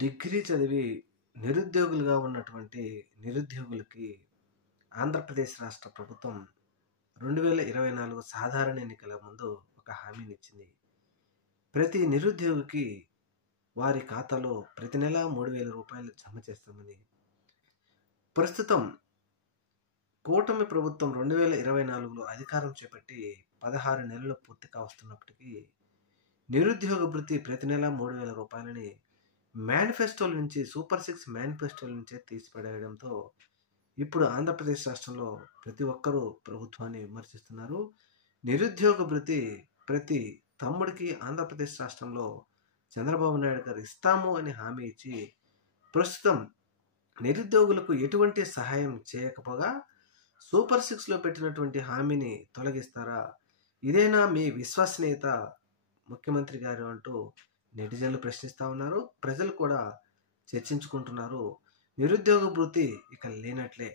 Degree చదివి నిరుద్యోగులుగా ఉన్నటువంటి నిరుద్యోగులకి ఆంధ్రప్రదేశ్ రాష్ట్ర ప్రభుత్వం 2024 సాధారణ ఎన్నికల ముందు ఒక హామీనిచ్చింది. ప్రతి నిరుద్యోగికి వారి ఖాతాలో ప్రతి నెల రూ. 3,000 జమ చేస్తామని. ప్రస్తుతం కూటమి ప్రభుత్వం 2024లో అధికారం చేపట్టి 16 నెలలు పూర్తి కావస్తున్నప్పటికీ నిరుద్యోగ భృతి ప్రతి నెల రూ. 3,000ని మేనిఫెస్టోల నుంచి సూపర్ 6 మేనిఫెస్టోల నుంచే తీసిపడేయడంతో ఇప్పుడు ఆంధ్రప్రదేశ్ రాష్ట్రంలో ప్రతి ఒక్కరూ ప్రభుత్వాన్ని విమర్శిస్తున్నారు. నిరుద్యోగ భృతి ప్రతి తమ్ముడికి ఆంధ్రప్రదేశ్ రాష్ట్రంలో చంద్రబాబు నాయుడు గారు ఇస్తాము అని హామీ ఇచ్చి ప్రస్తుతం నిరుద్యోగులకు ఎటువంటి సహాయం చేయకపోగా సూపర్ 6లో పెట్టినటువంటి హామీని తొలగిస్తారా? ఇదేనా మీ విశ్వసనీయత ముఖ్యమంత్రి గారు అంటూ నెటిజన్లు ప్రశ్నిస్తూ ఉన్నారు. ప్రజలు కూడా చర్చించుకుంటున్నారు. నిరుద్యోగ భృతి ఇక లేనట్లే.